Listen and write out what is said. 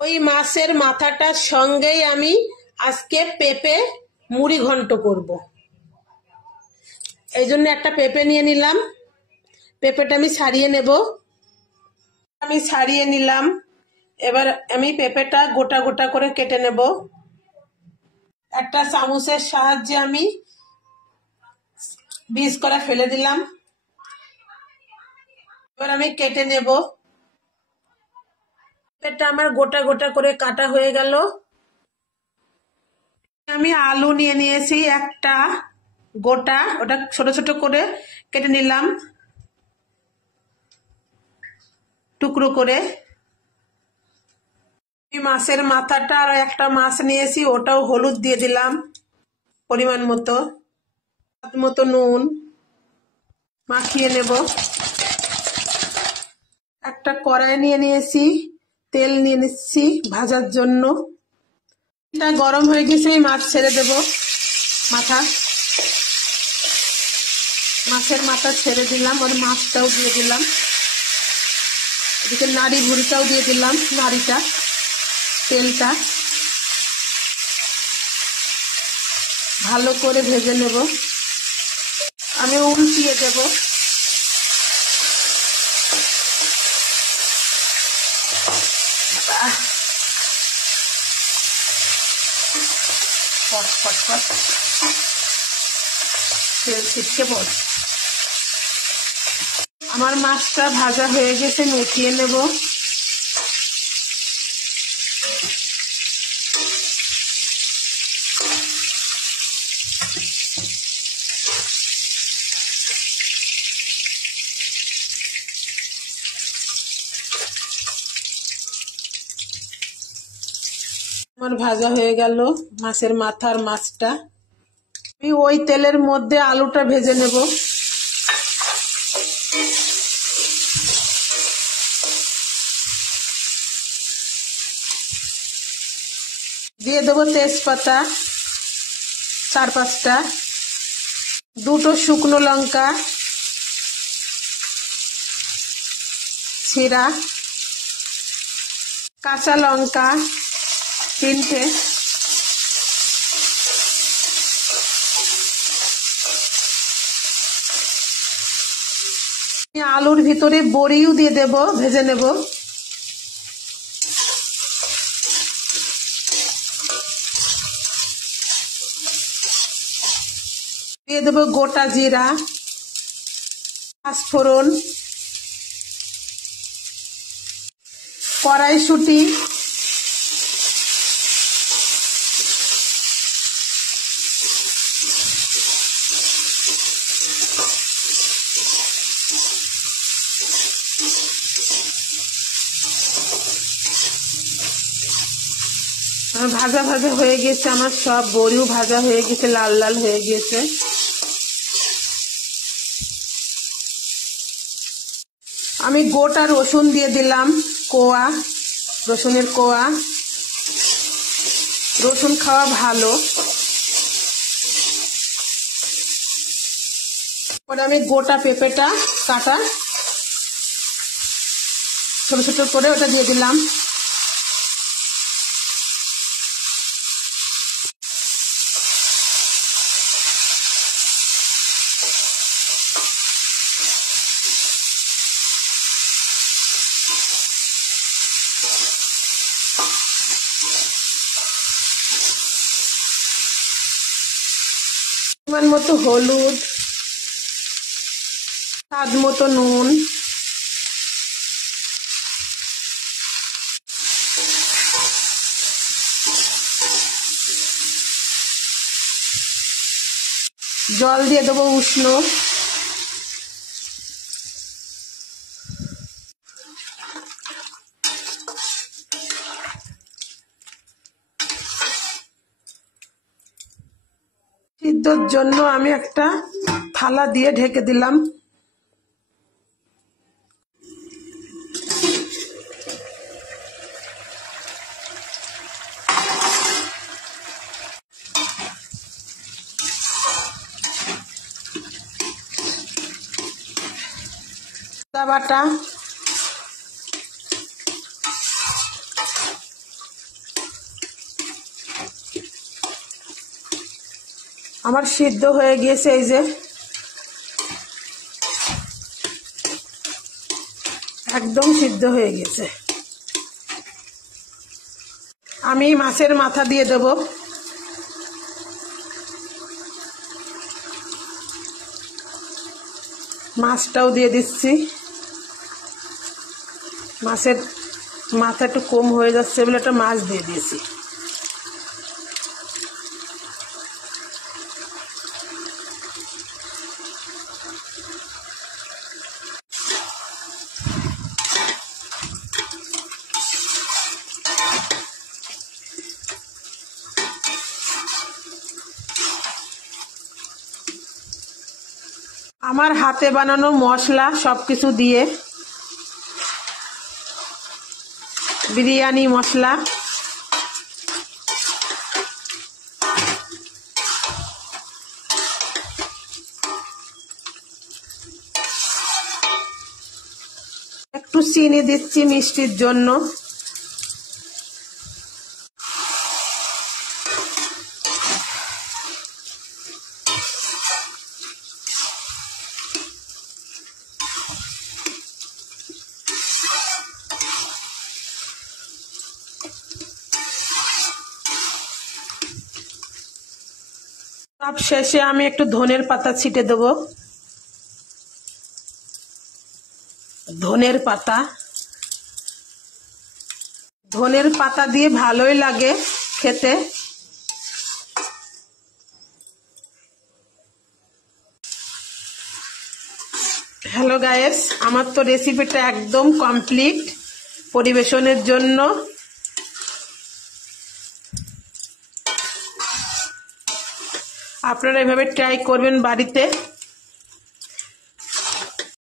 ওই মাছের মাথাটার সঙ্গেই আমি আজকে পেঁপে মুড়ি ঘন্ট করব। এই জন্য একটা পেঁপে নিয়ে নিলাম। পেঁপেটা আমি ছাড়িয়ে নেব। আমি ছাড়িয়ে নিলাম। এবার আমি পেঁপেটা গোটা গোটা করে কেটে নেব। একটা চামচের সাহায্যে আমি বীজ করা ফেলে দিলাম। এবার আমি কেটে নেব। পেঁপেটা আমার গোটা গোটা করে কাটা হয়ে গেল। আমি আলু নিয়ে নিয়েছি একটা গোটা, ওটা ছোট ছোট করে কেটে নিলাম টুকরো করে। মাছের মাথাটা আর একটা মাছ নিয়েছি, ওটাও হলুদ দিয়ে দিলাম পরিমাণ মতো। স্বাদ মতো নুন মাখিয়ে নেব। একটা কড়াই নিয়ে নিয়েছি, তেল নিয়ে নিচ্ছি ভাজার জন্য। এটা গরম হয়ে গেছে, মাছ ছেড়ে দেব। মাছের মাথা ছেড়ে দিলাম, আর মাছটাও দিয়ে দিলাম। এদিকে নাড়ি ভুড়িটাও দিয়ে দিলাম, নাড়িটা তেলটা ভালো করে ভেজে নেব। আমি উল্টিয়ে দেব। তেল ছিটকে পড়ে। আমার মাছটা ভাজা হয়ে গেছে, মেখিয়ে নেব। আমার ভাজা হয়ে গেল মাছের মাথার মাছটা। আমি ওই তেলের মধ্যে আলুটা ভেজে নেব। দিয়ে দেবো তেজপাতা 4-5টা, দুটো শুকনো লঙ্কা ছিঁড়া, কাঁচা লঙ্কা 3টে, আলুর ভিতরে বড়িও দিয়ে দেব, ভেজে নেব। দিয়ে দেব গোটা জিরা, পাঁচফোড়ন, কড়াইশুঁটি, ভাজা ভাজা হয়ে গেছে। আমার সব বড়িও ভাজা হয়ে গেছে, লাল লাল হয়ে গেছে। আমি গোটা রসুন দিয়ে দিলাম, কোয়া রসুনের কোয়া। রসুন খাওয়া ভালো। পরে আমি গোটা পেঁপেটা কাটা ছোট ছোট করে ওটা দিয়ে দিলাম। পরিমাণ মতো হলুদ, স্বাদ মতো নুন, জল দিয়ে দেবো উষ্ণ। সিদ্ধর জন্য আমি একটা থালা দিয়ে ঢেকে দিলাম। আদা বাটা, আমার সিদ্ধ হয়ে গিয়েছে, এই যে একদম সিদ্ধ হয়ে গেছে। আমি মাছের মাথা দিয়ে দেব। মাছটাও দিয়ে দিচ্ছি। মাছের মাথা একটু কম হয়ে যাচ্ছে বলে একটা মাছ দিয়ে দিয়েছি। আমার হাতে বানানো মশলা সবকিছু দিয়ে, বিরিয়ানি মশলা, একটু চিনি দিচ্ছি মিষ্টির জন্য। সব শেষে আমি একটু ধনের পাতা ছিটে দেব। ধনের পাতা, ধনের পাতা দিয়ে ভালোই লাগে খেতে। হ্যালো গাইস, আমার তো রেসিপিটা একদম কমপ্লিট পরিবেশনের জন্য। আপনারা এভাবে ট্রাই করবেন বাড়িতে।